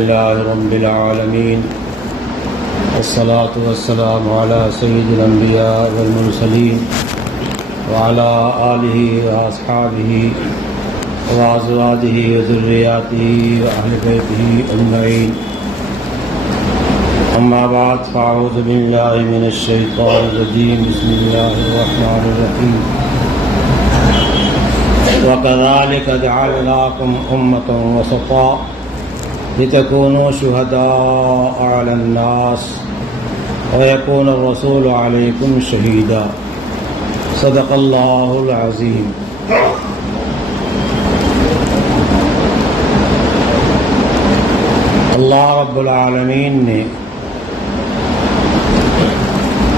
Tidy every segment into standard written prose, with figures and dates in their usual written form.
لله رب العالمين والصلاة والسلام على سيد الأنبياء والمرسلين وعلى آله وأصحابه وأزواجه وذرياته وأهل بيته أجمعين. أما بعد فأعوذ بالله من الشيطان الرجيم. بسم الله الرحمن الرحيم. وكذلك جعلناكم أمة وسطا لتكونوا شهداء على الناس ويكون الرسول عليكم شهيدا. صدق الله العظيم. اللہ رب العالمین نے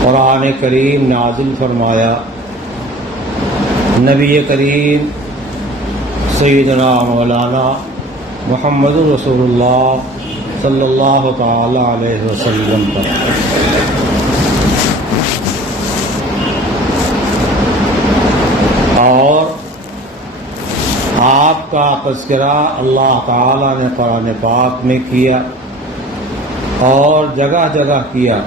قرآن کریم نازل فرمایا. نبی کریم سیدنا مولانا محمد رسول اللہ صلی اللہ تعالی علیہ وسلم پر. اور آپ کا تذکرہ اللہ تعالی نے قرآن پاک میں کیا اور جگہ جگہ کیا.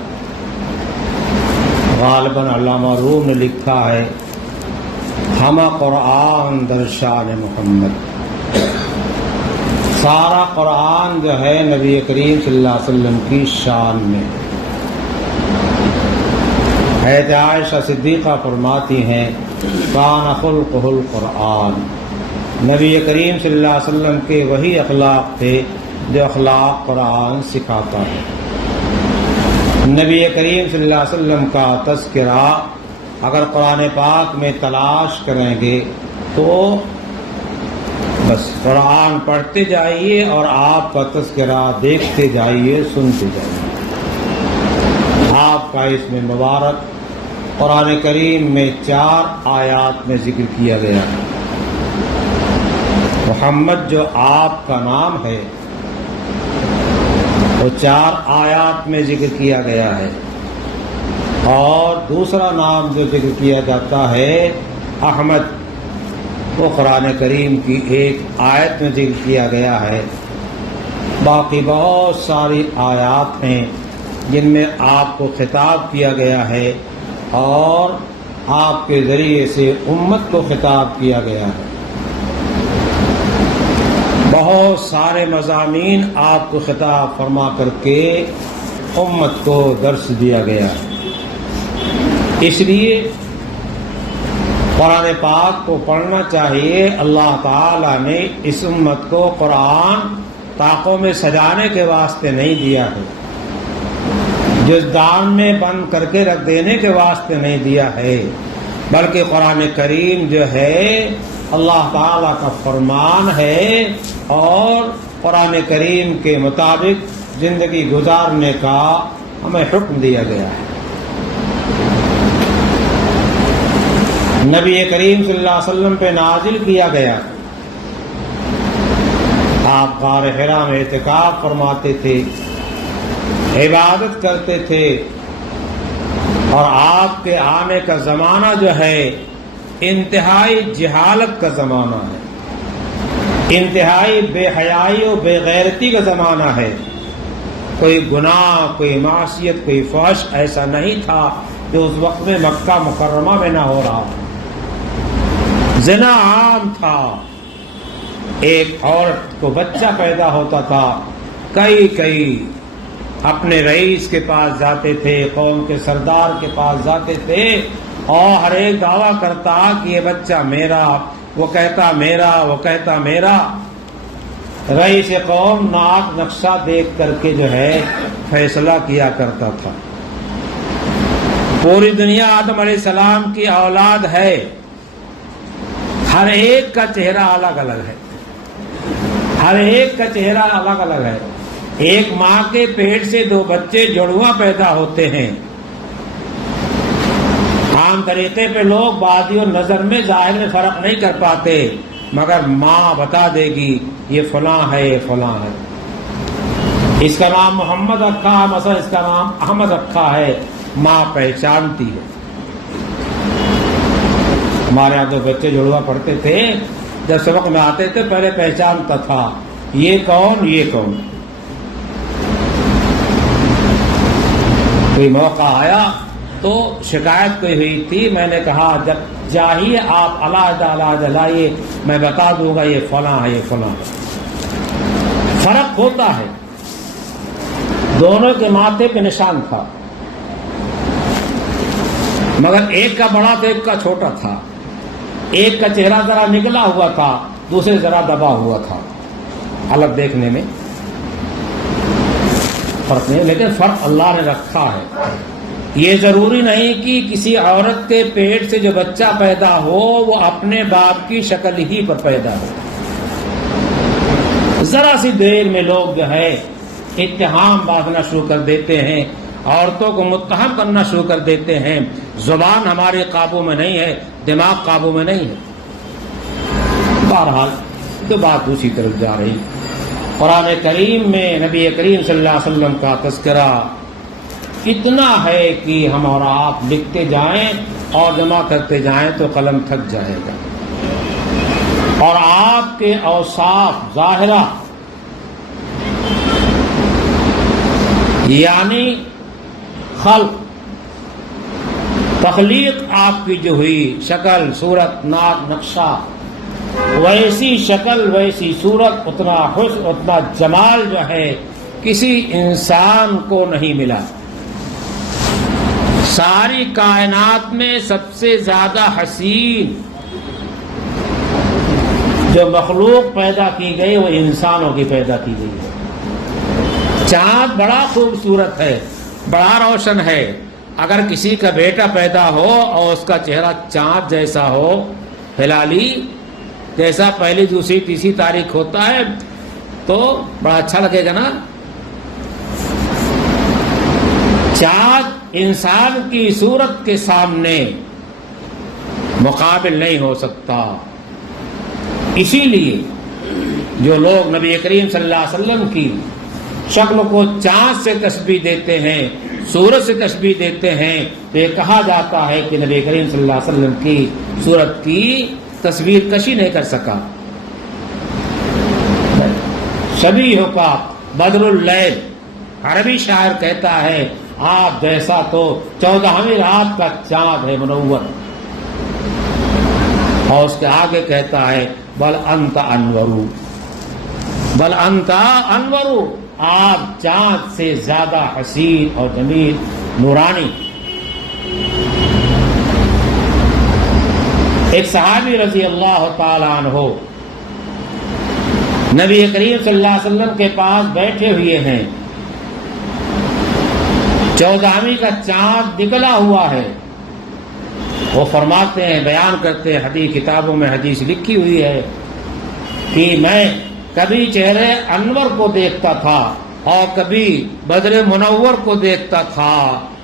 غالباً علامہ روم نے لکھا ہے ہمہ قرآن در شان محمد. سارا قرآن جو ہے نبی کریم صلی اللہ علیہ وسلم کی شان میں. حضرت عائشہ صدیقہ فرماتی ہیں کان خلقہ القرآن. نبی کریم صلی اللہ علیہ وسلم کے وہی اخلاق تھے جو اخلاق قرآن سکھاتا ہے. نبی کریم صلی اللہ علیہ وسلم کا تذکرہ اگر قرآن پاک میں تلاش کریں گے تو بس قرآن پڑھتے جائیے اور آپ کا تذکرہ دیکھتے جائیے، سنتے جائیے. آپ کا اس میں مبارک قرآن کریم میں 4 آیات میں ذکر کیا گیا ہے. محمد جو آپ کا نام ہے وہ 4 آیات میں ذکر کیا گیا ہے. اور دوسرا نام جو ذکر کیا جاتا ہے احمد، وہ قرآن کریم کی ایک آیت میں ذکر کیا گیا ہے. باقی بہت ساری آیات ہیں جن میں آپ کو خطاب کیا گیا ہے اور آپ کے ذریعے سے امت کو خطاب کیا گیا ہے. بہت سارے مضامین آپ کو خطاب فرما کر کے امت کو درس دیا گیا ہے. اس لیے قرآن پاک کو پڑھنا چاہیے. اللہ تعالیٰ نے اس امت کو قرآن طاقوں میں سجانے کے واسطے نہیں دیا ہے، جزدان میں بند کر کے رکھ دینے کے واسطے نہیں دیا ہے، بلکہ قرآن کریم جو ہے اللہ تعالیٰ کا فرمان ہے اور قرآن کریم کے مطابق زندگی گزارنے کا ہمیں حکم دیا گیا ہے. نبی کریم صلی اللہ علیہ وسلم پہ نازل کیا گیا. آپ غار حرا میں اعتکاف فرماتے تھے، عبادت کرتے تھے، اور آپ کے آنے کا زمانہ جو ہے انتہائی جہالت کا زمانہ ہے، انتہائی بے حیائی و بے غیرتی کا زمانہ ہے. کوئی گناہ، کوئی معصیت، کوئی فحش ایسا نہیں تھا جو اس وقت میں مکہ مکرمہ میں نہ ہو رہا. زنا عام تھا. ایک عورت کو بچہ پیدا ہوتا تھا، کئی اپنے رئیس کے پاس جاتے تھے، قوم کے سردار کے پاس جاتے تھے اور ہر ایک دعویٰ کرتا کہ یہ بچہ میرا، وہ کہتا میرا، وہ کہتا میرا. رئیس قوم ناک نقشہ دیکھ کر کے جو ہے فیصلہ کیا کرتا تھا. پوری دنیا آدم علیہ السلام کی اولاد ہے، ہر ایک کا چہرہ الگ الگ ہے، ہر ایک کا چہرہ الگ الگ ہے. ایک ماں کے پیٹ سے 2 بچے جڑواں پیدا ہوتے ہیں. عام طریقے پہ لوگ بادی اور نظر میں ظاہر میں فرق نہیں کر پاتے، مگر ماں بتا دے گی یہ فلاں ہے، یہ فلاں ہے. اس کا نام محمد رکھا ہے، مثلا اس کا نام احمد رکھا ہے، ماں پہچانتی ہے. ہمارے یہاں 2 بچے جڑواں پڑھتے تھے، جب سبق میں آتے تھے پہلے پہچانتا تھا یہ کون یہ کون. کوئی موقع آیا تو شکایت کوئی ہوئی تھی، میں نے کہا جب چاہیے آپ علیحدہ لائیے، میں بتا دوں گا یہ فلاں ہے یہ فلاں ہے۔ فرق ہوتا ہے، دونوں کے ماتھے پہ نشان تھا، مگر ایک کا بڑا تھا ایک کا چھوٹا تھا، ایک کا چہرہ ذرا نکلا ہوا تھا دوسرے ذرا دبا ہوا تھا، الگ دیکھنے میں فرق نہیں، لیکن فرق اللہ نے رکھا ہے۔ یہ ضروری نہیں کہ کسی عورت کے پیٹ سے جو بچہ پیدا ہو وہ اپنے باپ کی شکل ہی پر پیدا ہو۔ ذرا سی دیر میں لوگ جو ہے اتہام باندھنا شروع کر دیتے ہیں، عورتوں کو متہم کرنا شروع کر دیتے ہیں۔ زبان ہمارے قابو میں نہیں ہے، دماغ قابو میں نہیں ہے۔ بہرحال تو بات دوسری طرف جا رہی۔ قرآن کریم میں نبی کریم صلی اللہ علیہ وسلم کا تذکرہ اتنا ہے کہ ہم اور آپ لکھتے جائیں اور جمع کرتے جائیں تو قلم تھک جائے گا۔ اور آپ کے اوصاف ظاہرہ یعنی خلق تخلیق آپ کی جو ہوئی شکل صورت ناک نقشہ، ویسی شکل ویسی صورت اتنا حسن اتنا جمال جو ہے کسی انسان کو نہیں ملا۔ ساری کائنات میں سب سے زیادہ حسین جو مخلوق پیدا کی گئی وہ انسانوں کی پیدا کی گئی ہے۔ چاند بڑا خوبصورت ہے، بڑا روشن ہے، اگر کسی کا بیٹا پیدا ہو اور اس کا چہرہ چاند جیسا ہو، ہلالی جیسا پہلی دوسری تیسری تاریخ ہوتا ہے تو بڑا اچھا لگے گا نا۔ چاند انسان کی صورت کے سامنے مقابل نہیں ہو سکتا۔ اسی لیے جو لوگ نبی کریم صلی اللہ علیہ وسلم کی شکل کو چاند سے تشبیہ دیتے ہیں، سورج سے تشبیہ دیتے ہیں، تو یہ کہا جاتا ہے کہ نبی کریم صلی اللہ علیہ وسلم کی صورت کی تصویر کشی نہیں کر سکا۔ شبیہ کا بدر اللیل، عربی شاعر کہتا ہے آپ جیسا تو 14ویں رات کا چاند ہے منور، اور اس کے آگے کہتا ہے بل انت انورو، بل انت انورو، آپ چاند سے زیادہ حسین اور جمیل نورانی۔ ایک صحابی رضی اللہ تعالی عنہ نبی کریم صلی اللہ علیہ وسلم کے پاس بیٹھے ہوئے ہیں، 14ویں کا چاند نکلا ہوا ہے، وہ فرماتے ہیں بیان کرتے ہیں، حدیث کتابوں میں حدیث لکھی ہوئی ہے کہ میں کبھی چہرے انور کو دیکھتا تھا اور کبھی بدر منور کو دیکھتا تھا،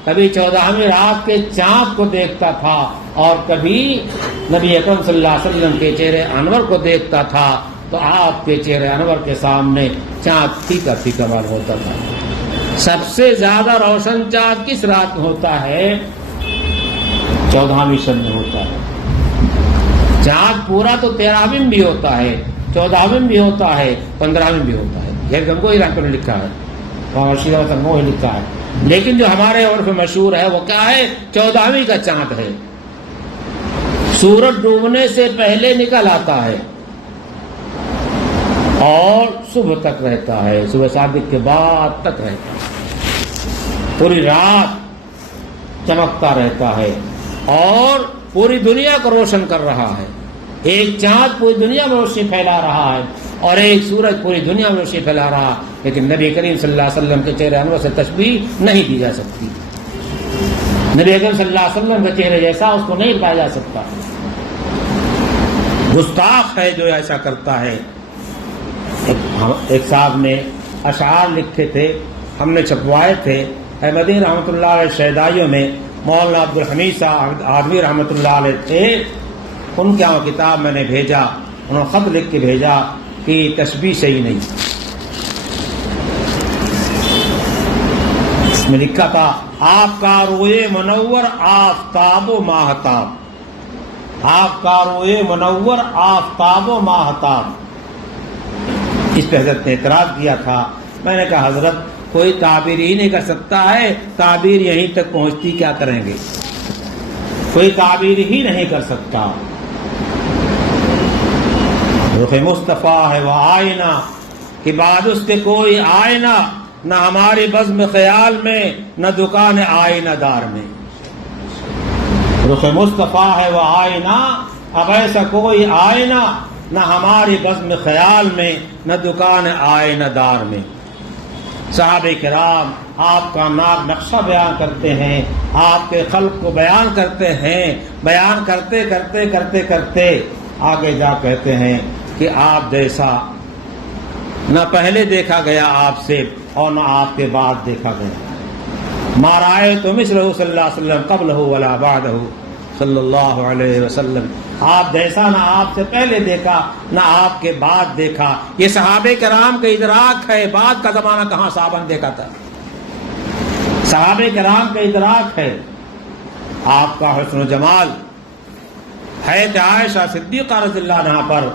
کبھی 14ویں رات کے چاند کو دیکھتا تھا اور کبھی نبی اکرم صلی اللہ علیہ وسلم کے چہرے انور کو دیکھتا تھا، تو آپ کے چہرے انور کے سامنے چاند پھیکا پھیکا معلوم ہوتا تھا۔ سب سے زیادہ روشن چاند کس رات میں ہوتا ہے؟ 14ویں شب میں ہوتا ہے۔ چاند پورا تو 13ویں بھی ہوتا ہے، 14ویں بھی ہوتا ہے، 15ویں بھی ہوتا ہے، یہ گنگوئی رحمۃ اللہ نے لکھا ہے، وہ لکھا ہے، لیکن جو ہمارے عرف مشہور ہے وہ کیا ہے؟ 14ویں کا چاند ہے، سورج ڈوبنے سے پہلے نکل آتا ہے اور صبح تک رہتا ہے، صبح صادق کے بعد تک رہتا ہے، پوری رات چمکتا رہتا ہے اور پوری دنیا کو روشن کر رہا ہے۔ ایک چاند پوری دنیا میں روشنی پھیلا رہا ہے اور ایک سورج پوری دنیا میں روشنی پھیلا رہا ہے، لیکن نبی کریم صلی اللہ علیہ وسلم کے چہرے انور سے تشبیہ نہیں دی جا سکتی۔ نبی کریم صلی اللہ علیہ وسلم کے چہرے جیسا اس کو نہیں پایا جا سکتا۔ گستاخ ہے جو ایسا کرتا ہے۔ ایک صاحب نے اشعار لکھے تھے، ہم نے چھپوائے تھے، احمدی رحمۃ اللہ علیہ شہدائیوں میں مولانا عبد الحمید صاحب آدمی رحمۃ اللہ علیہ تھے، ان کے یہاں کتاب میں نے بھیجا، انہوں نے خط لکھ کے بھیجا کہ تشبیہ صحیح نہیں۔ اس میں لکھا تھا آپ کا روئے منور آفتاب و ماہتاب، آپ کا روئے منور آفتاب و ماہتاب۔ اس پہ حضرت نے اعتراض کیا تھا، میں نے کہا حضرت کوئی تعبیر ہی نہیں کر سکتا ہے، تعبیر یہیں تک پہنچتی کیا کریں گے، کوئی تعبیر ہی نہیں کر سکتا۔ رخ مصطفیٰ ہے وہ آئینہ کہ بعد اس کے کوئی آئینہ، نہ ہماری بزم خیال میں نہ دکان آئینہ دار میں۔ رخ مصطفیٰ ہے وہ آئینہ، اب ایسا کوئی آئینہ نہ ہماری بزم خیال میں نہ دکان آئینہ دار میں۔ صحابہ کرام آپ کا نقشہ بیان کرتے ہیں، آپ کے خلق کو بیان کرتے ہیں، بیان کرتے کرتے کرتے کرتے آگے جا کہتے ہیں کہ آپ جیسا نہ پہلے دیکھا گیا آپ سے اور نہ آپ کے بعد دیکھا گیا۔ ما رأیت مثلہ صلی اللہ علیہ وسلم قبلہ ولا بعدہ صلی اللہ علیہ وسلم، آپ جیسا نہ آپ سے پہلے دیکھا نہ آپ کے بعد دیکھا۔ یہ صحابہ کرام کا ادراک ہے، بعد کا زمانہ کہاں صحابہ نے دیکھا تھا، صحابہ کرام کا ادراک ہے۔ آپ کا حسن و جمال ہے کہ عائشہ صدیقہ رضی اللہ عنہا پر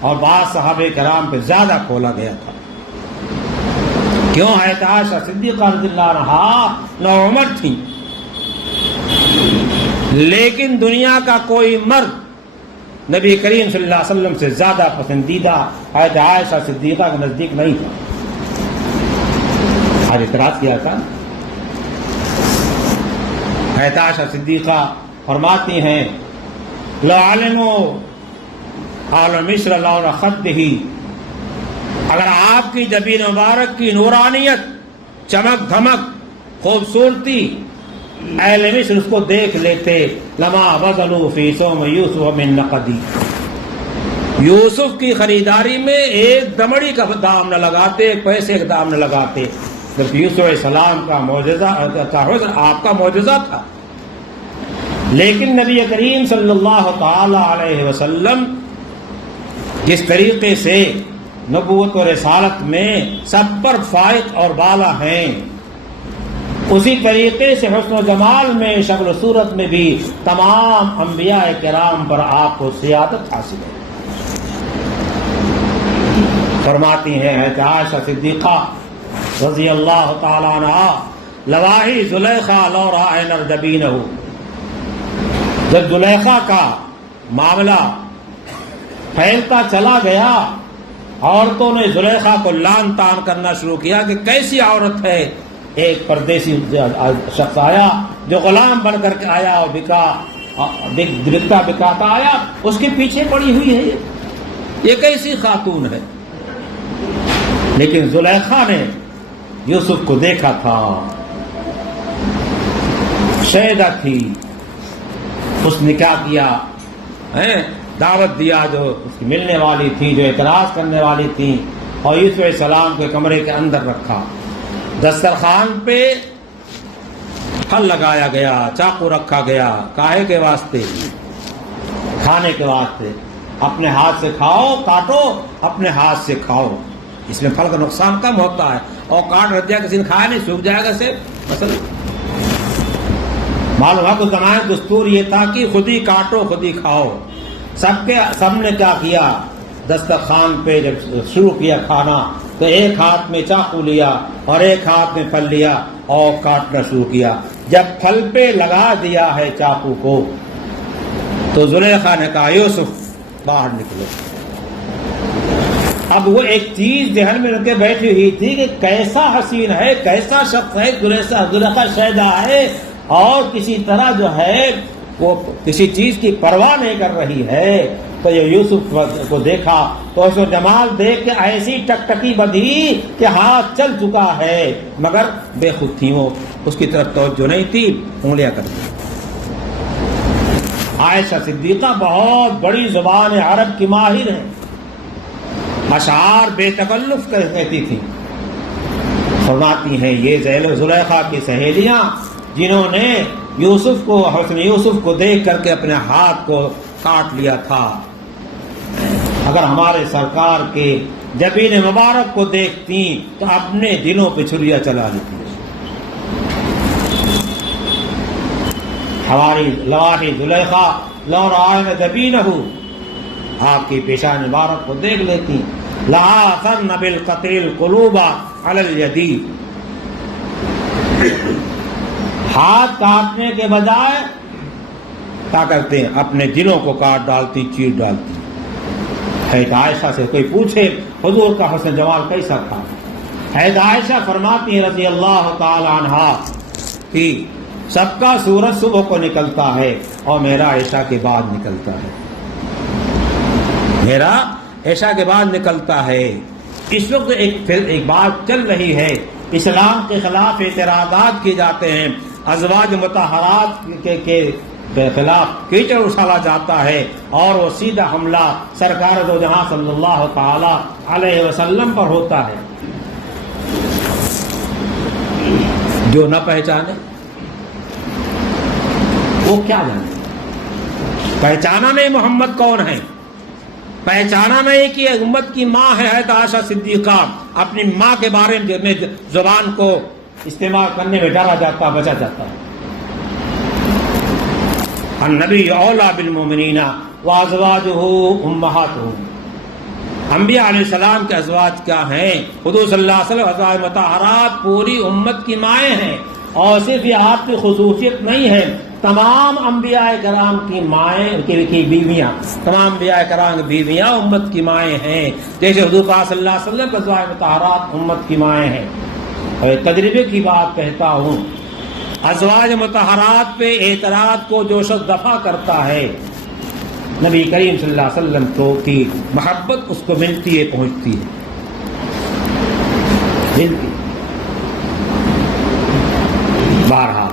اور بعض صحابہ کرام پہ زیادہ کھولا گیا تھا۔ کیوں ہے کہ عائشہ صدیقہ رضی اللہ عنہا نوعمر تھی، لیکن دنیا کا کوئی مرد نبی کریم صلی اللہ علیہ وسلم سے زیادہ پسندیدہ حضرت عائشہ صدیقہ کے نزدیک نہیں تھا۔ آج اعتراض کیا تھا، حضرت عائشہ صدیقہ فرماتی ہیں لو علموا آل مصر لولا خدہ، اگر آپ کی جبین مبارک کی نورانیت، چمک دھمک، خوبصورتی اہل مصر اس کو دیکھ لیتے، لما بذلوا فی صوم یوسف من نقدی، یوسف کی خریداری میں ایک دمڑی کا دام نہ لگاتے، ایک پیسے کا دام نہ لگاتے، جبکہ یوسف علیہ السلام کا معجزہ آپ کا معجزہ تھا۔ لیکن نبی کریم صلی اللہ تعالی علیہ وسلم جس طریقے سے نبوت و رسالت میں سب پر فائق اور بالا ہیں، اسی طریقے سے حسن و جمال میں، شکل و صورت میں بھی تمام انبیاء کرام پر آپ کو سیادت حاصل ہے۔ فرماتی ہیں حضرت عائشہ صدیقہ رضی اللہ تعالی عنہا لواہی زلیخا لو رأینا جبینہ، جب زلیخا کا معاملہ پھیلتا چلا گیا، عورتوں نے زلیخا کو لان تان کرنا شروع کیا کہ کیسی عورت ہے۔ ایک پردیسی شخص آیا جو غلام بن کر کے آیا اور بکتا بکاتا آیا، اس کے پیچھے پڑی ہوئی ہے یہ کیسی خاتون ہے۔ لیکن زلیخا نے یوسف کو دیکھا تھا، شہیدہ تھی، اس نے کیا کیا، دعوت دیا جو اس کی ملنے والی تھی، جو اعتراض کرنے والی تھی، اور یوسف علیہ السلام کے کمرے کے اندر رکھا۔ دسترخوان پہ پھل لگایا گیا، چاقو رکھا گیا، کاہے کے واسطے؟ کھانے کے واسطے۔ اپنے ہاتھ سے کھاؤ، کاٹو، اپنے ہاتھ سے کھاؤ، اس میں پھل کا نقصان کم ہوتا ہے، اور کاٹ رکھ دیا کسی نے کھایا نہیں، سوکھ جائے گا صرف۔ مثلا معلوم ہے تو زمانے دستور یہ تھا کہ خود ہی کاٹو خود ہی کھاؤ۔ سب نے کیا کیا، دسترخوان پہ جب شروع کیا کھانا تو ایک ہاتھ میں چاقو لیا اور ایک ہاتھ میں پھل لیا اور کاٹنا شروع کیا۔ جب پھل پہ لگا دیا ہے چاقو کو تو زلیخا نے کہا یوسف باہر نکلو۔ اب وہ ایک چیز ذہن میں رکھ کے بیٹھی ہوئی تھی کہ کیسا حسین ہے، کیسا شخص ہے، زلیخا شہدا ہے، اور کسی طرح جو ہے وہ کسی چیز کی پرواہ نہیں کر رہی ہے۔ تو یہ یوسف کو دیکھا تو اس کو جمال دیکھ کے ایسی ٹکٹکی بدھی کہ ہاتھ چل چکا ہے، مگر بے خود تھی، وہ اس کی طرف توجہ نہیں تھی، انگلیاں کرتی۔ عائشہ صدیقہ بہت بڑی زبان عرب کی ماہر ہے، اشعار بے تکلف کہتی تھی۔ فرماتی ہیں یہ زلیخا کی سہیلیاں جنہوں نے یوسف کو، حسن یوسف کو دیکھ کر کے اپنے ہاتھ کو کاٹ لیا تھا، اگر ہمارے سرکار کے جبین مبارک کو دیکھتی تو اپنے دلوں پہ چھریاں چلا لیتی۔ ہماری لواحی زلیخا لو رأینا جبینہ، آپ کی پیشان مبارک کو دیکھ لیتی۔ لآثرن بالقتل القلوب علی اليدین، ہاتھ کاٹنے کے بجائے کیا کرتے ہیں؟ اپنے دلوں کو کاٹ ڈالتی، چیر ڈالتی. حضرت عائشہ سے کوئی پوچھے حضور کا حسن جمال کیسا تھا؟ حضرت عائشہ فرماتی ہیں رضی اللہ تعالی عنہا کہ سب کا سورج صبح کو نکلتا ہے اور میرا عشاء کے بعد نکلتا ہے. میرا عشاء کے بعد نکلتا ہے. اس وقت ایک بات چل رہی ہے، اسلام کے خلاف اعتراضات کیے جاتے ہیں، ازواج مطہرات کے خلاف کیچڑ اچھالا جاتا ہے، اور وہ سیدھا حملہ سرکار دو جہاں صلی اللہ تعالی علیہ وسلم پر ہوتا ہے. جو نہ پہچانے وہ کیا جانے؟ پہچانا نہیں محمد کون ہے، پہچانا نہیں کہ امت کی ماں ہے حضرت عائشہ صدیقہ. اپنی ماں کے بارے میں زبان کو استعمال کرنے میں ڈرا جاتا، بچا جاتا ہے. النبی اولا بالمؤمنین وازواجہ امہاتہم. انبیاء علیہ السلام کے ازواج کیا ہیں؟ حضور صلی اللہ علیہ وسلم ازواج مطہرات پوری امت کی مائیں ہیں. اور صرف یہ آپ کی خصوصیت نہیں ہے، تمام انبیاء کرام کی مائیں کی بیویاں، تمام انبیاء کرام کی بیویاں امت کی مائیں ہیں. جیسے حضور پاک صلی اللہ علیہ وسلم ازواج مطہرات امت کی مائیں ہیں. اور تجربے کی بات کہتا ہوں، ازواج مطہرات پہ اعتراض کو جو شخص دفع کرتا ہے، نبی کریم صلی اللہ علیہ وسلم کو کی محبت اس کو ملتی ہے، پہنچتی ہے، ملتی. بہرحال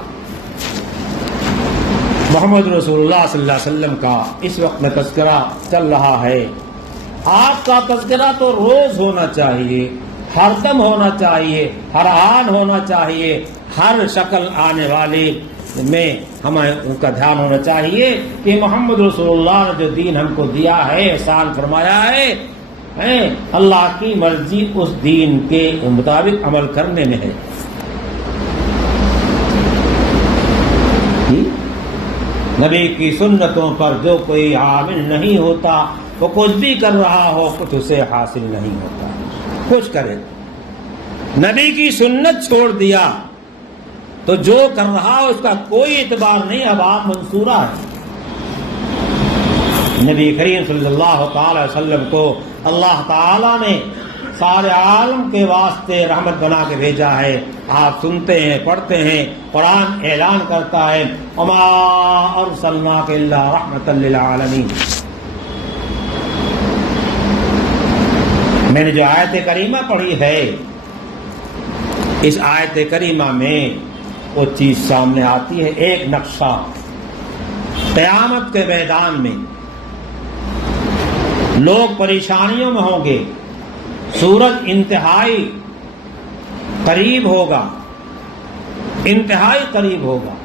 محمد رسول اللہ صلی اللہ علیہ وسلم کا اس وقت میں تذکرہ چل رہا ہے. آپ کا تذکرہ تو روز ہونا چاہیے، ہر دم ہونا چاہیے، ہر آن ہونا چاہیے، ہر شکل آنے والی میں ہمیں ان کا دھیان ہونا چاہیے کہ محمد رسول اللہ نے جو دین ہم کو دیا ہے، احسان فرمایا ہے، اللہ کی مرضی اس دین کے مطابق عمل کرنے میں ہے. نبی کی سنتوں پر جو کوئی عامل نہیں ہوتا، وہ کچھ بھی کر رہا ہو کچھ اسے حاصل نہیں ہوتا. کچھ کرے، نبی کی سنت چھوڑ دیا تو جو کر رہا ہو اس کا کوئی اعتبار نہیں، اب آپ منصورہ ہے. نبی کریم صلی اللہ تعالی وسلم کو اللہ تعالی نے سارے عالم کے واسطے رحمت بنا کے بھیجا ہے. آپ سنتے ہیں، پڑھتے ہیں، قرآن اعلان کرتا ہے وما ارسلناک الا رحمتا للعالمین. میں نے جو آیت کریمہ پڑھی ہے، اس آیت کریمہ میں وہ چیز سامنے آتی ہے، ایک نقشہ. قیامت کے میدان میں لوگ پریشانیوں میں ہوں گے، سورج انتہائی قریب ہوگا، انتہائی قریب ہوگا،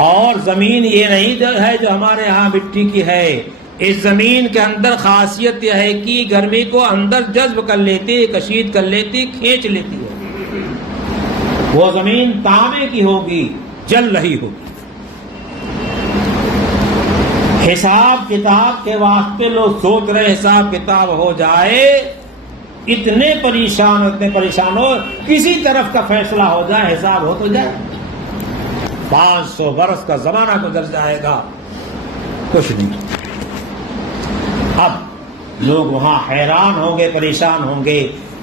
اور زمین یہ نہیں ہے جو ہمارے ہاں مٹی کی ہے. اس زمین کے اندر خاصیت یہ ہے کہ گرمی کو اندر جذب کر لیتی، کشید کر لیتی، کھینچ لیتی ہے. وہ زمین تانبے کی ہوگی، جل رہی ہوگی. حساب کتاب کے واسطے لوگ سوچ رہے حساب کتاب ہو جائے، اتنے پریشان ہو، کسی طرف کا فیصلہ ہو جائے، حساب ہو تو جائے. 500 برس کا زمانہ گزر جائے گا، کچھ نہیں. اب لوگ وہاں حیران ہوں گے، پریشان ہوں گے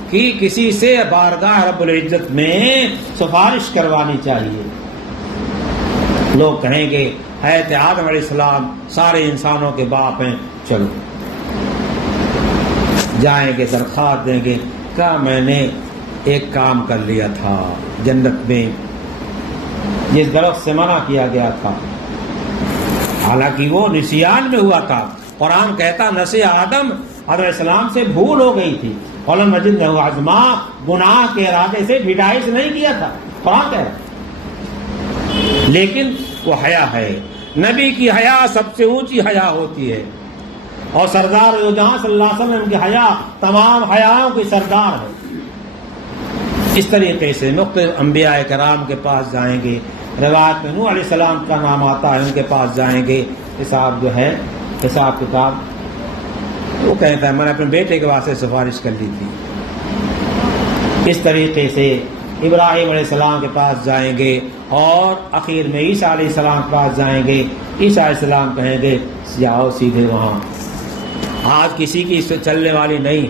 کہ کسی سے بارگاہ رب العزت میں سفارش کروانی چاہیے. لوگ کہیں گے حضرت آدم علیہ السلام سارے انسانوں کے باپ ہیں، چلو جائیں گے، درخواست دیں گے. کہا میں نے ایک کام کر لیا تھا جنت میں، جس درخت سے منع کیا گیا تھا، حالانکہ وہ نسیان میں ہوا تھا. قرآن کہتا نسی آدم علیہ السلام سے بھول ہو گئی تھی، ولم نجد لہ عزما، گناہ کے ارادے سے بھٹائی سے نہیں کیا تھا. قرآن کہہ رہا، لیکن وہ حیا ہے. نبی کی حیا سب سے اونچی حیا ہوتی ہے، اور سردار دو جہاں صلی اللہ علیہ وسلم کی حیا تمام حیاؤں کی سردار ہے. اس طریقے سے مختلف انبیاء کرام کے پاس جائیں گے. روایت میں نوح علیہ السلام کا نام آتا ہے، ان کے پاس جائیں گے. حساب جو ہے، حساب کتاب، وہ کہتا ہے میں نے اپنے بیٹے کے واسطے سفارش کر لی تھی، اس طریقے سے ابراہیم علیہ السلام کے پاس جائیں گے اور آخر میں عیسیٰ علیہ السلام کے پاس جائیں گے. عیسیٰ علیہ السلام کہیں گے جاؤ سیدھے وہاں. آج کسی کی چلنے والی نہیں.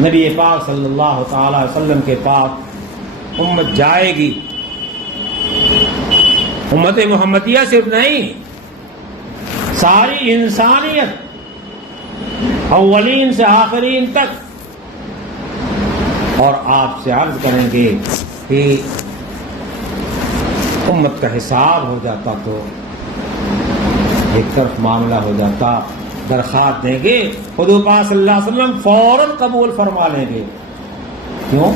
نبی پاک صلی اللہ تعالی علیہ وسلم کے پاس امت جائے گی. امت محمدیہ صرف نہیں، ساری انسانیت اولین سے آخرین تک. اور آپ سے عرض کریں گے کہ امت کا حساب ہو جاتا تو ایک طرف معاملہ ہو جاتا. درخواست دیں گے، حضور پاک صلی اللہ علیہ وسلم فوراً قبول فرما لیں گے. کیوں؟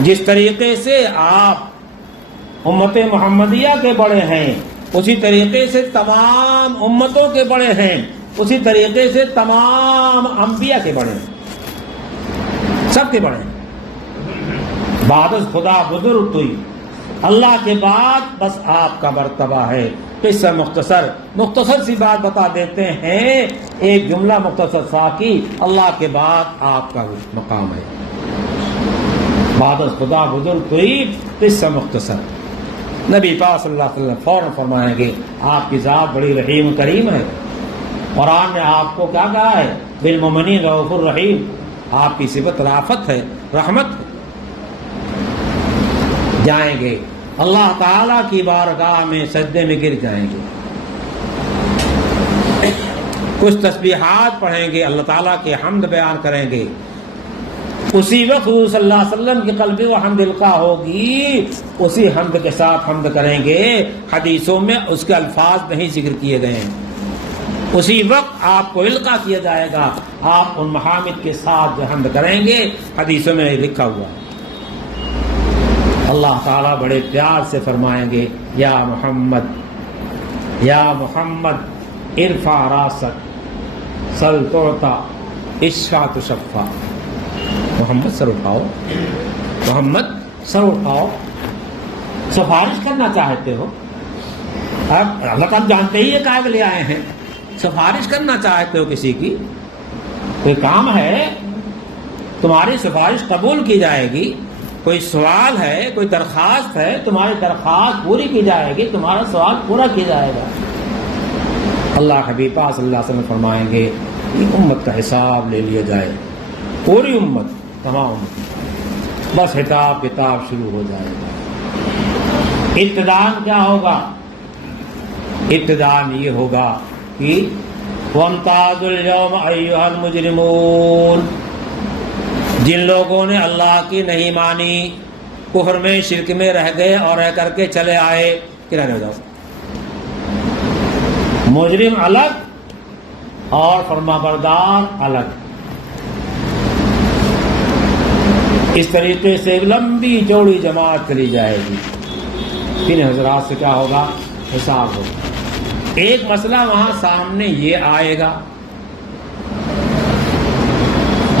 جس طریقے سے آپ امت محمدیہ کے بڑے ہیں اسی طریقے سے تمام امتوں کے بڑے ہیں، اسی طریقے سے تمام انبیاء کے بڑے ہیں، سب کے بڑے ہیں. بعد از خدا بزرگ توئی، اللہ کے بعد بس آپ کا مرتبہ ہے. قصہ مختصر سی بات بتا دیتے ہیں، ایک جملہ مختصر سا کی، اللہ کے بعد آپ کا مقام ہے. بعد از خدا بزرگ توئی، قصہ مختصر. نبی پاک صلی اللہ علیہ وسلم فوراً فرمائیں گے آپ کی ذات بڑی رحیم کریم ہے. قرآن نے آپ کو کیا کہا ہے؟ بالمؤمنین رؤوف الرحیم. آپ کی صفت رافت ہے، رحمت ہے. جائیں گے اللہ تعالیٰ کی بارگاہ میں سجدے میں گر جائیں گے، کچھ تسبیحات پڑھیں گے، اللہ تعالیٰ کے حمد بیان کریں گے. اسی وقت حضور صلی اللہ علیہ وسلم کی قلب و حمد القا ہوگی، اسی حمد کے ساتھ حمد کریں گے. حدیثوں میں اس کے الفاظ نہیں ذکر کیے گئے ہیں. اسی وقت آپ کو القا کیا جائے گا، آپ ان محامد کے ساتھ جو حمد کریں گے حدیثوں میں لکھا ہوا ہے. اللہ تعالیٰ بڑے پیار سے فرمائیں گے یا محمد ارفع راسک سل تعطا اشفع تشفع. محمد سر اٹھاؤ، محمد سر اٹھاؤ. سفارش کرنا چاہتے ہو؟ اب اللہ تعالیٰ جانتے ہی یہ کاغذ لے آئے ہیں. سفارش کرنا چاہتے ہو کسی کی، کوئی کام ہے تمہاری سفارش قبول کی جائے گی. کوئی سوال ہے، کوئی درخواست ہے، تمہاری درخواست پوری کی جائے گی، تمہارا سوال پورا کیا جائے گا. اللہ حبیب پاک صلی اللہ علیہ وسلم فرمائیں گے یہ امت کا حساب لے لیا جائے. پوری امت، تمام امت، بس حساب کتاب شروع ہو جائے گا. ابتداءً کیا ہوگا؟ ابتداءً یہ ہوگا کہ وَامْتَازُوا الْيَوْمَ أَيُّهَا الْمُجْرِمُونَ. جن لوگوں نے اللہ کی نہیں مانی، کفر میں شرک میں رہ گئے اور رہ کر کے چلے آئے، کنارے ہو جاؤ. مجرم الگ اور فرما بردار الگ. اس طریقے سے ایک لمبی چوڑی جماعت چلی جائے گی. پھر حضرات سے کیا ہوگا؟ حساب ہوگا. ایک مسئلہ وہاں سامنے یہ آئے گا،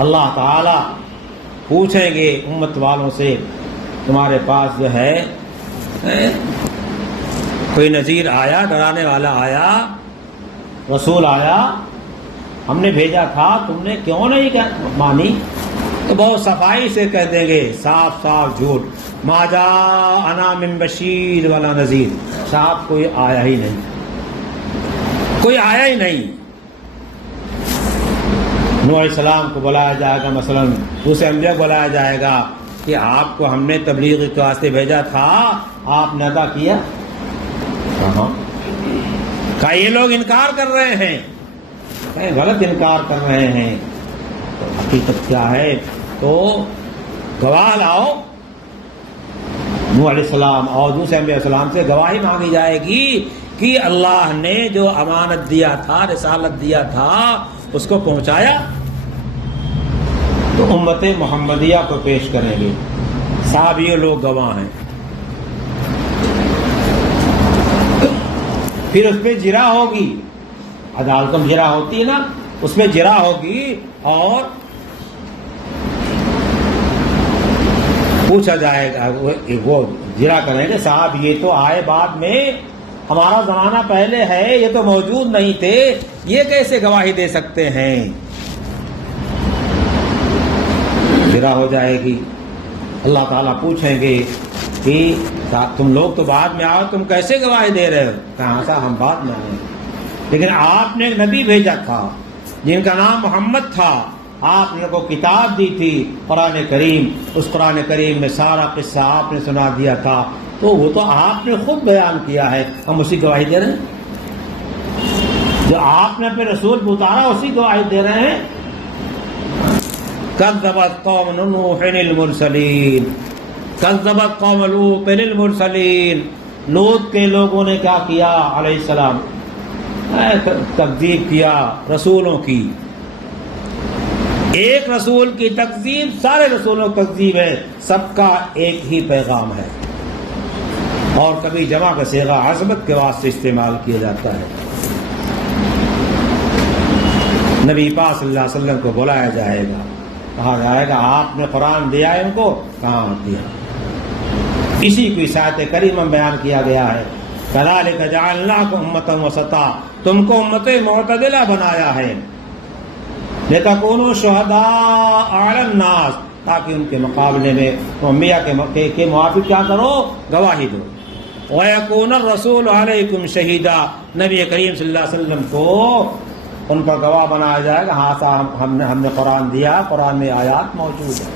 اللہ تعالی پوچھیں گے امت والوں سے تمہارے پاس جو ہے کوئی نذیر آیا، ڈرانے والا آیا، رسول آیا، ہم نے بھیجا تھا، تم نے کیوں نہیں مانی؟ تو بہت صفائی سے کہہ دیں گے، صاف صاف جھوٹ. ما جاءنا من بشیر ولا نذیر. صاحب کوئی آیا ہی نہیں، کوئی آیا ہی نہیں. نوح علیہ السلام کو بلایا جائے گا، مثلا دوسرے انبیاء کو بلایا جائے گا کہ آپ کو ہم نے تبلیغ کے واسطے بھیجا تھا، آپ نے ادا کیا؟ کہاں؟ کہ یہ لوگ انکار کر رہے ہیں، کہ غلط انکار کر رہے ہیں. تو حقیقت کیا ہے؟ تو گواہ لاؤ. نوح علیہ السلام اور دوسرے انبیاء علیہ السلام سے گواہی مانگی جائے گی کہ اللہ نے جو امانت دیا تھا، رسالت دیا تھا، اس کو پہنچایا. تو امت محمدیہ کو پیش کریں گے، صاحب یہ لوگ گواہ ہیں. پھر اس پہ جرا ہوگی، عدالتوں میں جرا ہوتی ہے نا، اس میں جرا ہوگی اور پوچھا جائے گا، وہ جرا کریں گے صاحب یہ تو آئے بعد میں، ہمارا زمانہ پہلے ہے، یہ تو موجود نہیں تھے، یہ کیسے گواہی دے سکتے ہیں؟ جرا ہو جائے گی. اللہ تعالیٰ پوچھیں گے کہ تم لوگ تو بعد میں آؤ، تم کیسے گواہی دے رہے ہو؟ کہاں سا ہم بعد میں آئے، لیکن آپ نے ایک نبی بھیجا تھا جن کا نام محمد تھا، آپ نے کو کتاب دی تھی قرآن کریم، اس قرآن کریم میں سارا قصہ آپ نے سنا دیا تھا، تو وہ تو آپ نے خود بیان کیا ہے، ہم اسی گواہی دے رہے ہیں، جو آپ نے اپنے رسول کو اتارا اسی گواہی دے رہے ہیں۔ کذبت قوم نوح المرسلین، کذبت قوم لوط المرسلین، لوط کے لوگوں نے کیا کیا علیہ السلام، تکذیب کیا رسولوں کی۔ ایک رسول کی تکذیب سارے رسولوں کی تکذیب ہے، سب کا ایک ہی پیغام ہے، اور کبھی جمع کا صیغہ عظمت کے واسطے استعمال کیا جاتا ہے۔ نبی پاک صلی اللہ علیہ وسلم کو بلایا جائے گا، کہا جائے گا آپ نے قرآن دیا ہے ان کو، کہاں دیا؟ اسی کو اس آیت کریمہ میں بیان کیا گیا ہے، کذالک جعلناکم امۃ وسطا، تم کو امت معتدلہ بنایا ہے، لتکونوا شہداء علی الناس، تاکہ ان کے مقابلے میں انبیاء کے موافق کیا کرو، گواہی دو، وَيَكُونَ الرَّسُولُ عَلَيْكُمْ شَهِيدًا، نبی کریم صلی اللہ علیہ وسلم کو ان کا گواہ بنایا جائے گا، ہاں سا ہم نے قرآن دیا، قرآن میں آیات موجود ہیں۔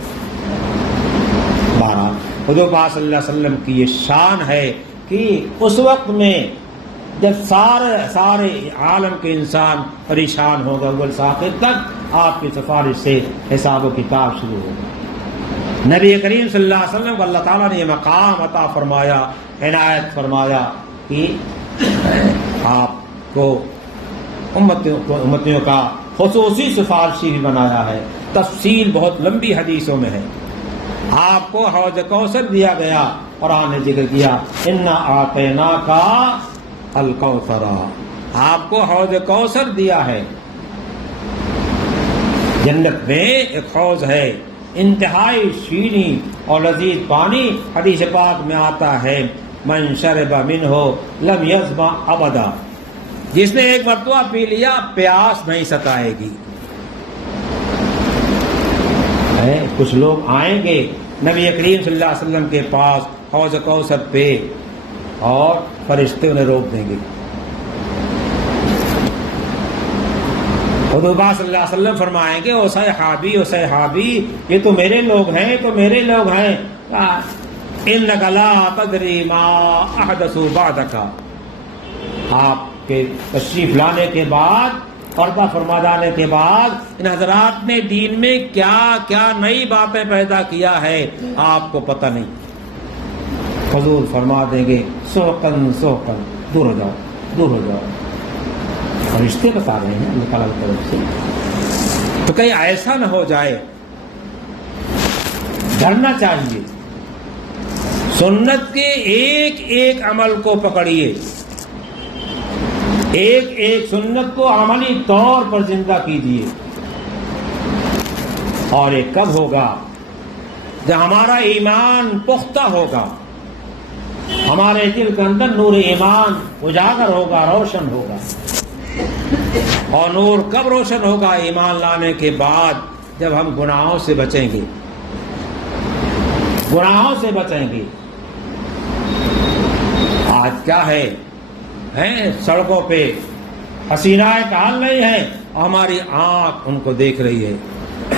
بہرحال حضور پاک صلی اللہ علیہ وسلم کی یہ شان ہے کہ اس وقت میں جب سارے عالم کے انسان پریشان ہوگا، اول سے آخر تک آپ کی سفارش سے حساب و کتاب شروع ہوگا۔ نبی کریم صلی اللہ علیہ وسلم کو اللہ تعالیٰ نے یہ مقام عطا فرمایا، عنایت فرمایا کہ آپ کو امتیوں کا خصوصی سفارشی بھی بنایا ہے۔ تفصیل بہت لمبی حدیثوں میں ہے۔ آپ کو حوض کوثر دیا گیا، قرآن نے ذکر کیا انا اعطیناک الکوثر، آپ کو حوض کوثر دیا ہے۔ جنت میں ایک حوض ہے، انتہائی شیریں اور لذیذ پانی، حدیث پاک میں آتا ہے من شرب منہ لم یظمأ ابدا، جس نے ایک مرتبہ پی لیا پیاس نہیں ستائے گی۔ کچھ لوگ آئیں گے نبی کریم صلی اللہ علیہ وسلم کے پاس حوض کوثر پہ، اور فرشتے انہیں روک دیں گے۔ حضور صلی اللہ علیہ وسلم فرمائیں گے او صحابی، او صحابی، یہ تو میرے لوگ ہیں، تو میرے لوگ ہیں، انک لا تدری ما احدثوا بعدک، آپ کے تشریف لانے کے بعد، پردہ فرما جانے کے بعد ان حضرات نے دین میں کیا کیا نئی باتیں پیدا کیا ہے آپ کو پتہ نہیں۔ حضور فرما دیں گے سوقن سوقن، دور ہو جاؤ، دور ہو جاؤ، فرشتے بتا رہے ہیں اللہ تعالیٰ کی طرف سے۔ تو کہیں ایسا نہ ہو جائے، ڈرنا چاہیے، سنت کے ایک ایک عمل کو پکڑیے، ایک ایک سنت کو عملی طور پر زندہ کیجیے۔ اور یہ کب ہوگا؟ جب ہمارا ایمان پختہ ہوگا، ہمارے دل کے اندر نور ایمان اجاگر ہوگا، روشن ہوگا۔ اور نور کب روشن ہوگا؟ ایمان لانے کے بعد، جب ہم گناہوں سے بچیں گے، گناہوں سے بچیں گے۔ آج کیا ہے، سڑکوں پہ حسینائے کا حال نہیں ہے، ہماری آنکھ ان کو دیکھ رہی ہے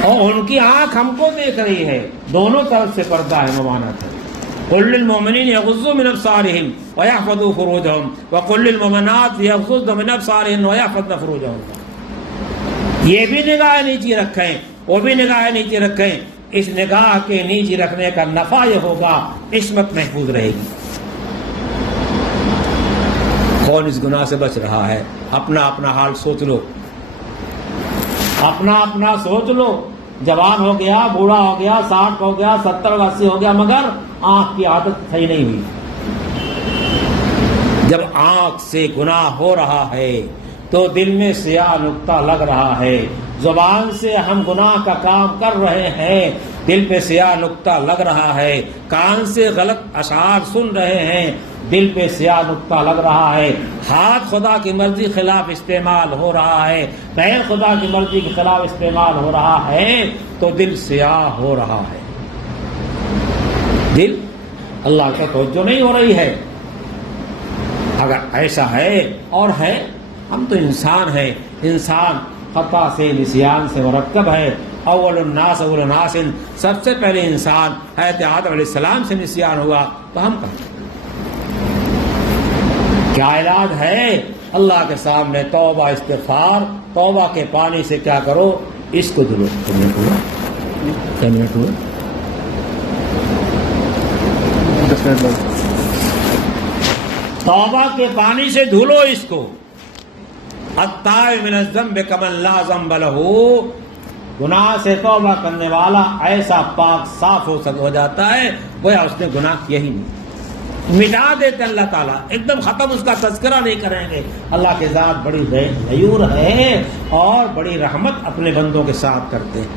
اور ان کی آنکھ ہم کو دیکھ رہی ہے، دونوں طرف سے پردہ ہے، ممانعت ہے۔ قل للمؤمنین یغضوا من ابصارہم ویحفظوا فروجہم وقل للمؤمنات یغضضن من ابصارہن ویحفظن فروجہن۔ یہ بھی نگاہ نیچی رکھیں، وہ بھی نگاہ نیچی رکھیں، اس نگاہ کے نیچی رکھنے کا نفع یہ ہوگا عصمت محفوظ رہے گی۔ کون اس گناہ سے بچ رہا ہے؟ اپنا اپنا حال سوچ لو، اپنا اپنا سوچ لو۔ جوان ہو گیا، بوڑھا ہو گیا، 60 ہو گیا، 70 80 ہو گیا، مگر آنکھ کی عادت صحیح نہیں ہوئی۔ جب آنکھ سے گناہ ہو رہا ہے تو دل میں سیاہ نقطہ لگ رہا ہے، زبان سے ہم گناہ کا کام کر رہے ہیں، دل پہ سیاہ نقطہ لگ رہا ہے، کان سے غلط اشعار سن رہے ہیں، دل پہ سیاہ نقطہ لگ رہا ہے، ہاتھ خدا کی مرضی خلاف استعمال ہو رہا ہے، پیر خدا کی مرضی کے خلاف استعمال ہو رہا ہے، تو دل سیاہ ہو رہا ہے۔ دل اللہ کا توجہ نہیں ہو رہی ہے. اگر ایسا ہے اور ہے، ہم تو انسان ہیں، انسان خطا سے نسیان سے مرکب ہے. اول الناس سب سے پہلے انسان حضرت آدم علیہ السلام سے نسیان ہوا، تو ہم کہاں؟ کیا علاج ہے اللہ کے سامنے؟ توبہ استغفار. توبہ کے پانی سے کیا کرو؟ اس کو دھلو. توبہ کے پانی سے دھلو اس کو. التائب من الذنب کمن لا ذنب لہ. گناہ سے توبہ کرنے والا ایسا پاک صاف ہو جاتا ہے گویا اس نے گناہ کیا ہی نہیں. مٹا دیتے اللہ تعالیٰ، ایک دم ختم، اس کا تذکرہ نہیں کریں گے. اللہ کے ذات بڑی غیور ہے اور بڑی رحمت اپنے بندوں کے ساتھ کرتے ہیں.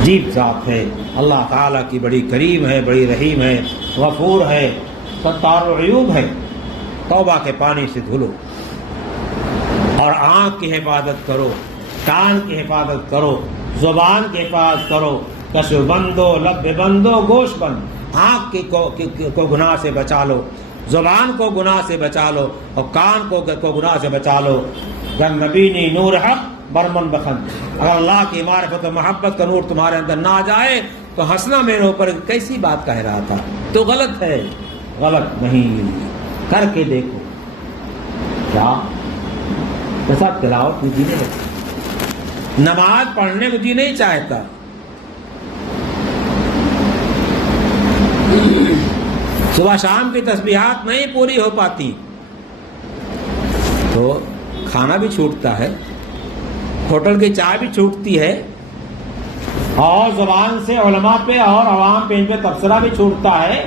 عجیب ذات ہے اللہ تعالیٰ کی، بڑی کریم ہے، بڑی رحیم ہے، غفور ہے، ستار العیوب ہے. توبہ کے پانی سے دھلو اور آنکھ کی حفاظت کرو، کان کی حفاظت کرو، زبان کی حفاظت کرو. کشو بندو، لب بندو، گوش بند. آنکھ کو گناہ سے بچا لو، زبان کو گناہ سے بچا لو اور کان کو گناہ سے بچا لو. گر نبینی نور حق برمن بخند. اگر اللہ کی معرفت و محبت کا نور تمہارے اندر نہ آ جائے تو ہنسنا میرے اوپر کیسی بات کہہ رہا تھا، تو غلط ہے. غلط نہیں، کر کے دیکھو. کیا ایسا تلاوت مجھے نہیں لگتا، نماز پڑھنے کو جی نہیں چاہتا، صبح شام کی تسبیحات نہیں پوری ہو پاتی تو کھانا بھی چھوٹتا ہے، ہوٹل کی چائے بھی چھوٹتی ہے، اور زبان سے علماء پہ اور عوام پہ ان پہ تبصرہ بھی چھوٹتا ہے،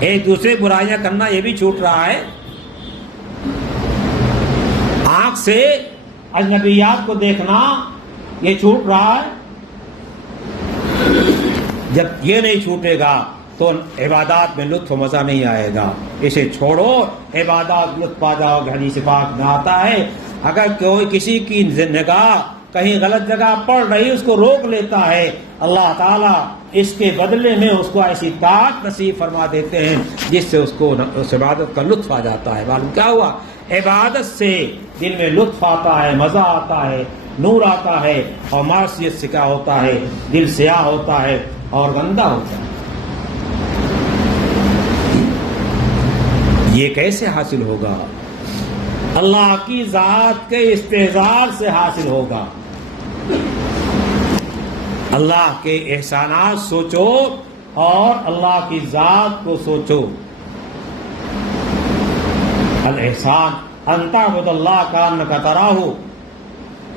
ایک دوسرے برائیاں کرنا یہ بھی چھوٹ رہا ہے. آنکھ سے اجنبیات کو دیکھنا یہ چھوٹ رہا ہے. جب یہ نہیں چھوٹے گا تو عبادات میں لطف و مزہ نہیں آئے گا. اسے چھوڑو، عبادات لطف پا جاؤ. حدیث پاک میں آتا ہے اگر کوئی کسی کی نگاہ کہیں غلط جگہ پڑ رہی اس کو روک لیتا ہے، اللہ تعالیٰ اس کے بدلے میں اس کو ایسی طاقت نصیب فرما دیتے ہیں جس سے اس کو اس عبادت کا لطف آ جاتا ہے. معلوم کیا ہوا؟ عبادت سے دل میں لطف آتا ہے، مزہ آتا ہے، نور آتا ہے، اور معصیت سے کیا ہوتا ہے؟ دل سیاہ ہوتا ہے اور گندا ہوتا ہے. یہ کیسے حاصل ہوگا؟ اللہ کی ذات کے استحضار سے حاصل ہوگا. اللہ کے احسانات سوچو اور اللہ کی ذات کو سوچو. الاحسان ان تعبد اللہ کانک تراہ.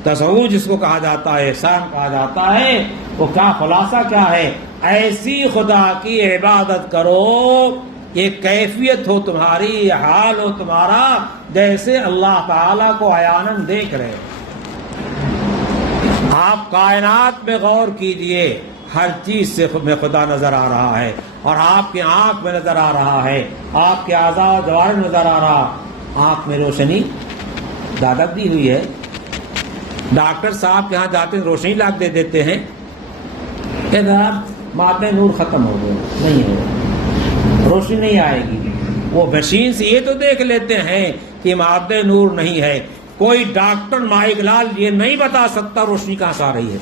تصور جس کو کہا جاتا ہے، احسان کہا جاتا ہے، وہ کیا خلاصہ کیا ہے؟ ایسی خدا کی عبادت کرو، یہ کیفیت ہو تمہاری، یہ حال ہو تمہارا جیسے اللہ تعالیٰ کو عیاناً دیکھ رہے. آپ کائنات میں غور کیجئے، ہر چیز سے میں خدا نظر آ رہا ہے، اور آپ کی آنکھ میں نظر آ رہا ہے، آپ کے اعضاء و جوارح نظر آ رہا. آنکھ میں روشنی دادک دی ہوئی ہے. ڈاکٹر صاحب کے ہاں جاتے ہیں روشنی لاگ دے دیتے ہیں، مادہ نور ختم ہو گیا، نہیں ہوگا، روشنی نہیں آئے گی. وہ مشین سے یہ تو دیکھ لیتے ہیں کہ مادہ نور نہیں ہے. کوئی ڈاکٹر مائک لال یہ نہیں بتا سکتا روشنی کہاں سے آ رہی ہے.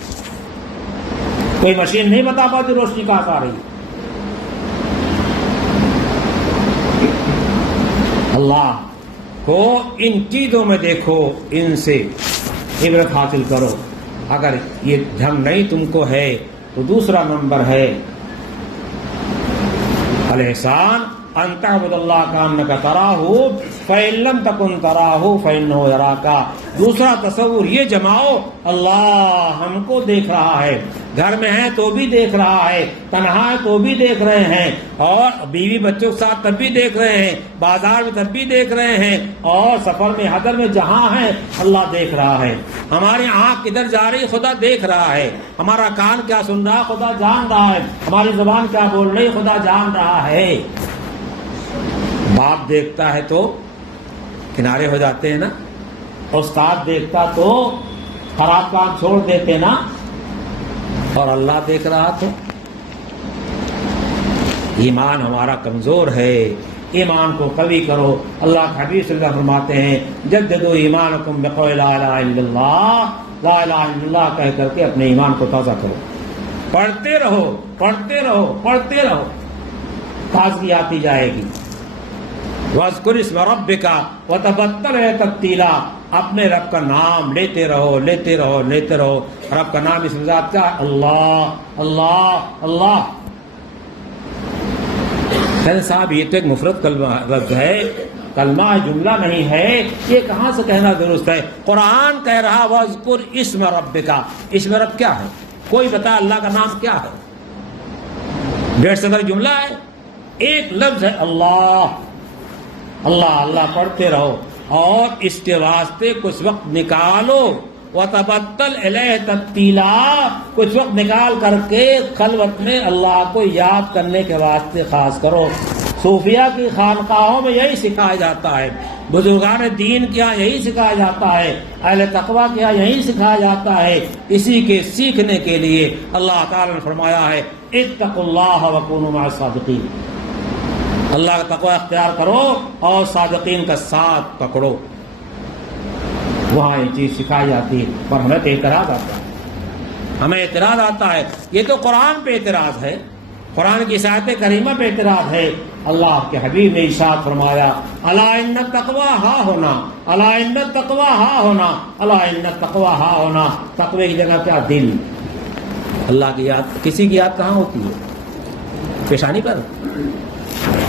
کوئی مشین نہیں بتا پاتی روشنی کہاں سے آ رہی ہے. اللہ کو ان چیزوں میں دیکھو، ان سے عبرت حاصل کرو. اگر یہ ڈھنگ نہیں تم کو ہے تو دوسرا نمبر ہے الاحسان ان تعبد اللہ کانک تراہ فإن لم تکن تراہ فإنہ یراک. دوسرا تصور یہ جماؤ، اللہ ہم کو دیکھ رہا ہے، گھر میں ہے تو بھی دیکھ رہا ہے، تنہا ہے تو بھی دیکھ رہے ہیں، اور بیوی بچوں کے ساتھ تب بھی دیکھ رہے ہیں، بازار میں تب بھی دیکھ رہے ہیں، اور سفر میں حضر میں جہاں ہے اللہ دیکھ رہا ہے. ہماری آنکھ کدھر جا رہی خدا دیکھ رہا ہے، ہمارا کان کیا سن رہا خدا جان رہا ہے، ہماری زبان کیا بول رہی خدا جان رہا ہے. باپ دیکھتا ہے تو کنارے ہو جاتے ہیں نا، استاد دیکھتا تو خراب کام چھوڑ دیتے نا، اور اللہ دیکھ رہا تو ایمان ہمارا کمزور ہے، ایمان کو قوی کرو۔ اللہ کے حبیب صلی اللہ علیہ وسلم فرماتے ہیں جددوا ایمانکم بقول لا الہ الا اللہ، لا الہ الا اللہ کہہ کر کے اپنے ایمان کو تازہ کرو، پڑھتے رہو پڑھتے رہو پڑھتے رہو، تازگی آتی جائے گی۔ وَاذْكُرِ اسْمَ رَبِّكَ وَتَبَتَّلْ إِلَيْهِ تَبْتِيلًا، اپنے رب کا نام لیتے رہو لیتے رہو لیتے رہو۔ رب کا نام اس ذات کا اللہ اللہ اللہ۔ صاحب یہ تو ایک مفرد کلمہ لفظ ہے، کلمہ جملہ نہیں ہے، یہ کہاں سے کہنا درست ہے؟ قرآن کہہ رہا وَاذْكُرْ اسْمَ رَبِّكَ، اسم رب کیا ہے؟ کوئی بتا اللہ کا نام کیا ہے؟ 1.5 صدر جملہ ہے، ایک لفظ ہے اللہ اللہ اللہ، پڑھتے رہو اور اس کے واسطے کچھ وقت نکالو۔ وَتَبَتَّلْ إِلَيْهِ تَبْتِيلًا، کچھ وقت نکال کر کے خلوت میں اللہ کو یاد کرنے کے واسطے خاص کرو۔ صوفیہ کی خانقاہوں میں یہی سکھایا جاتا ہے، بزرگان دین کے یہاں یہی سکھایا جاتا ہے، اہل تقویٰ کے یہاں یہی سکھایا جاتا ہے۔ اسی کے سیکھنے کے لیے اللہ تعالیٰ نے فرمایا ہے اتقوا اللہ وکونوا مع الصادقین، اللہ کا تقوی اختیار کرو اور صادقین کا ساتھ پکڑو۔ وہاں یہ چیز سکھائی جاتی ہے، پر ہمیں تو اعتراض آتا ہے، ہمیں اعتراض آتا ہے۔ یہ تو قرآن پہ اعتراض ہے، قرآن کی آیت کریمہ پہ اعتراض ہے۔ اللہ کے حبیب نے ارشاد فرمایا الا ان التقوی ہا ہونا، الا ان التقوی ہا ہونا، الا ان التقوی ہا ہونا۔ تقوی کی جگہ کیا؟ دل۔ اللہ کی یاد، کسی کی یاد کہاں ہوتی ہے؟ پیشانی پر۔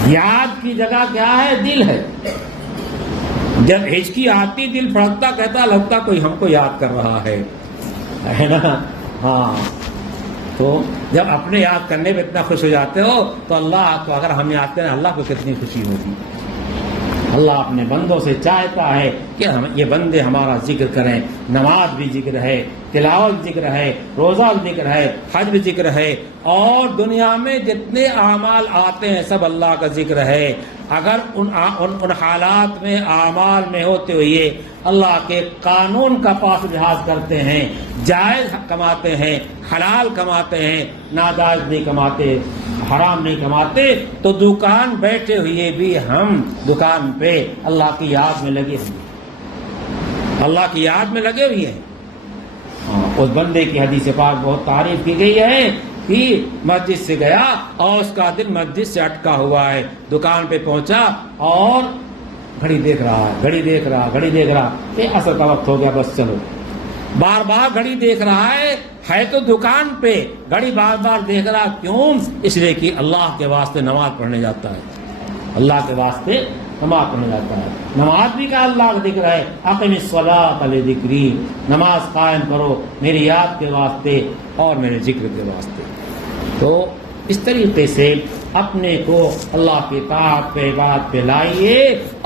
یاد کی جگہ کیا ہے؟ دل ہے۔ جب ہچکی آتی دل پھڑکتا، کہتا لگتا کوئی ہم کو یاد کر رہا ہے نا؟ ہاں، تو جب اپنے یاد کرنے میں اتنا خوش ہو جاتے ہو تو اللہ کو اگر ہم یاد کریں اللہ کو کتنی خوشی ہوگی۔ اللہ اپنے بندوں سے چاہتا ہے کہ ہم یہ بندے ہمارا ذکر کریں، نماز بھی ذکر ہے، تلاوت ذکر ہے، روزہ ذکر ہے، حج بھی ذکر ہے، اور دنیا میں جتنے اعمال آتے ہیں سب اللہ کا ذکر ہے۔ اگر ان حالات میں اعمال میں ہوتے ہوئے اللہ کے قانون کا پاس لحاظ کرتے ہیں، جائز کماتے ہیں، حلال کماتے ہیں، ناجائز نہیں کماتے، حرام نہیں کماتے، تو دکان بیٹھے ہوئے بھی ہم دکان پہ اللہ کی یاد میں لگے ہوئے، اللہ کی یاد میں لگے ہوئے ہیں۔ اس بندے کی حدیث پاک بہت تعریف کی گئی ہے کہ مسجد سے گیا اور اس کا دل مسجد سے اٹکا ہوا ہے، دکان پہ پہنچا اور گھڑی دیکھ رہا ہے، گھڑی دیکھ رہا، گھڑی دیکھ رہا کہ عصر کا وقت ہو گیا، بس چلو۔ بار بار گھڑی دیکھ رہا ہے تو دکان پہ، گھڑی بار بار دیکھ رہا، کیوں؟ اس لیے کہ اللہ کے واسطے نماز پڑھنے جاتا ہے، اللہ کے واسطے نماز پڑھنے جاتا ہے۔ نماز بھی کا اللہ کا ذکر ہے، اقم الصلاۃ لذکری، نماز قائم کرو میری یاد کے واسطے اور میرے ذکر کے واسطے۔ تو اس طریقے سے اپنے کو اللہ کی اطاعت پہ عبادت پہ لائیے،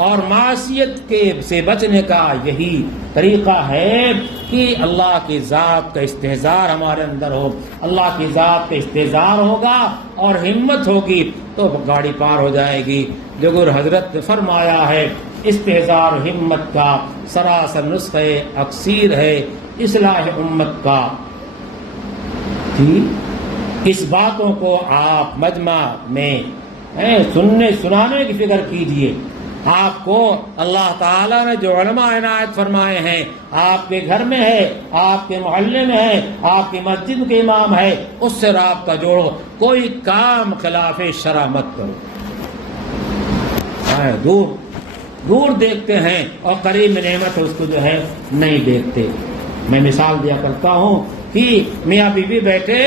اور معصیت کے سے بچنے کا یہی طریقہ ہے کہ اللہ کی ذات کا استحضار ہمارے اندر ہو۔ اللہ کی ذات کا استحضار ہوگا اور ہمت ہوگی تو گاڑی پار ہو جائے گی۔ جو حضرت نے فرمایا ہے استحضار ہمت کا سراسر نسخہ اکسیر ہے اصلاح امت کا۔ اس باتوں کو آپ مجمع میں سننے سنانے کی فکر کیجئے۔ آپ کو اللہ تعالیٰ نے جو علماء عنایت فرمائے ہیں، آپ کے گھر میں ہے، آپ کے محلے میں ہے، آپ کی مسجد کے امام ہے، اس سے رابطہ جوڑو، کوئی کام خلاف شرع مت کرو۔ دور دور دیکھتے ہیں اور قریب میں نعمت ہے اس کو جو ہے نہیں دیکھتے۔ میں مثال دیا کرتا ہوں کہ میاں بیوی بیٹھے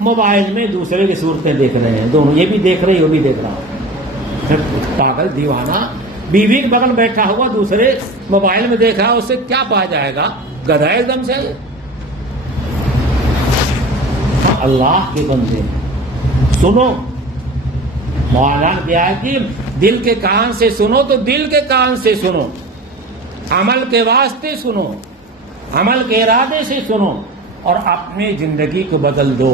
موبائل میں دوسرے کی صورتیں دیکھ رہے ہیں، دونوں، یہ بھی دیکھ رہی وہ بھی دیکھ رہا، پاگل دیوانہ۔ بیوی کے بغل بیٹھا ہوا دوسرے موبائل میں دیکھ رہا، اس سے کیا پا جائے گا؟ گدھا ایک دم سے۔ اللہ کے بندے سنو، مولانا کیا ہے کہ دل کے کان سے سنو تو دل کے کان سے سنو، عمل کے واسطے سنو، عمل کے ارادے سے سنو اور اپنی زندگی کو بدل دو۔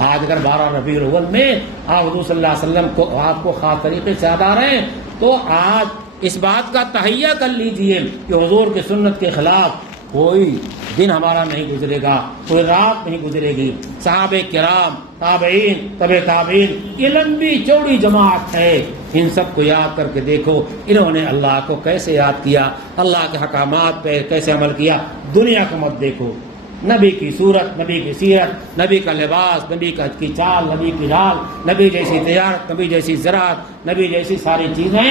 آج اگر 12 ربیع الاول میں آپ حضور صلی اللہ علیہ وسلم کو آپ کو خاص طریقے سے یاد آ رہے ہیں تو آج اس بات کا تہیہ کر لیجئے کہ حضور کی سنت کے خلاف کوئی دن ہمارا نہیں گزرے گا، کوئی رات نہیں گزرے گی۔ صحابہ کرام، تابعین، تبع تابعین، یہ لمبی چوڑی جماعت ہے، ان سب کو یاد کر کے دیکھو انہوں نے اللہ کو کیسے یاد کیا، اللہ کے حکامات پہ کیسے عمل کیا۔ دنیا کو مت دیکھو، نبی کی صورت، نبی کی سیرت، نبی کا لباس، نبی کی چال، نبی کی ڈال، نبی جیسی تجارت، نبی جیسی زراعت، نبی جیسی ساری چیزیں،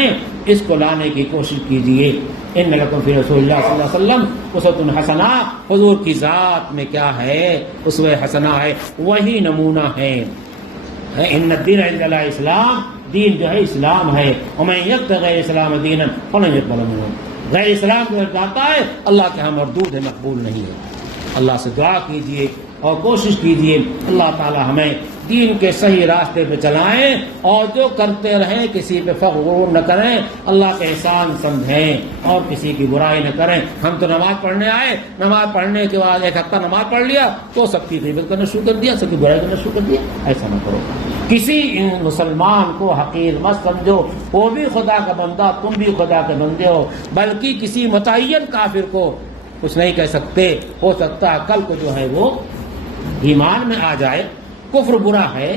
اس کو لانے کی کوشش کیجیے۔ ان لکم فی رسول اللہ صلی اللہ علیہ وسلم اسوۃ حسنہ، حضور کی ذات میں کیا ہے؟ اسوہ حسنہ ہے، وہی نمونہ ہے۔ ان الدین عند اللہ اسلام، دین جو ہے اسلام ہے۔ ومن یبتغ غیر اسلام دینا فلن یقبل منہ، غیر اسلام کو جاتا ہے اللہ کے ہاں مردود ہے، مقبول نہیں ہے۔ اللہ سے دعا کیجئے اور کوشش کیجئے اللہ تعالی ہمیں دین کے صحیح راستے پہ چلائیں، اور جو کرتے رہیں کسی پہ فخر غرور نہ کریں، اللہ کے احسان سمجھیں اور کسی کی برائی نہ کریں۔ ہم تو نماز پڑھنے آئے، نماز پڑھنے کے بعد ایک ہفتہ نماز پڑھ لیا تو سب کی غیبت کرنا شروع کر دیا، سب کی برائی کرنا شروع کر دیا، ایسا نہ کرو۔ کسی مسلمان کو حقیر مت سمجھو، وہ بھی خدا کا بندہ، تم بھی خدا کے بندے ہو، بلکہ کسی متعین کافر کو کچھ نہیں کہہ سکتے، ہو سکتا ہے کل کو جو ہے وہ ایمان میں آ جائے۔ کفر برا ہے،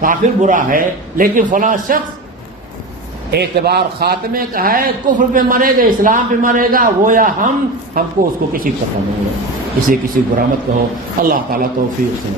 کافر برا ہے، لیکن فلاں شخص اعتبار خاتمے کا ہے، کفر پہ مرے گا، اسلام پہ مرے گا، وہ یا ہم کو اس کو کسی پتہ نہیں ہے، کسی برا مت کہو۔ اللہ تعالیٰ توفیق سے